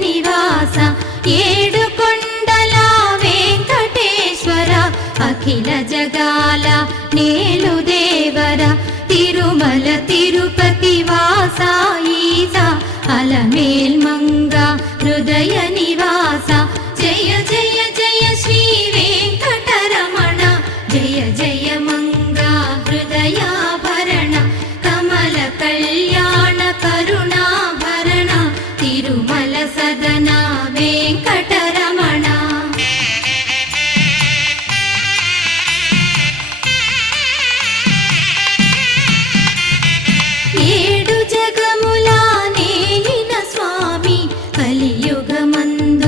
నివాస ఏడు కొండల వెంకటేశ్వర అఖిల జగాల నేలు దేవర తిరుమల తిరుపతి వాస ఈస అలమేల్ మంగ హృదయ నివాస జయ జయ జయ శ్రీ వెంకటరమణ జయ జయ మంగ హృదయాభరణ కమల కళ్యాణ కరుణాభరణ తిరుమల సదన వెంకటరమణ ఏడు జగముల నేలిన స్వామి కలియుగమందు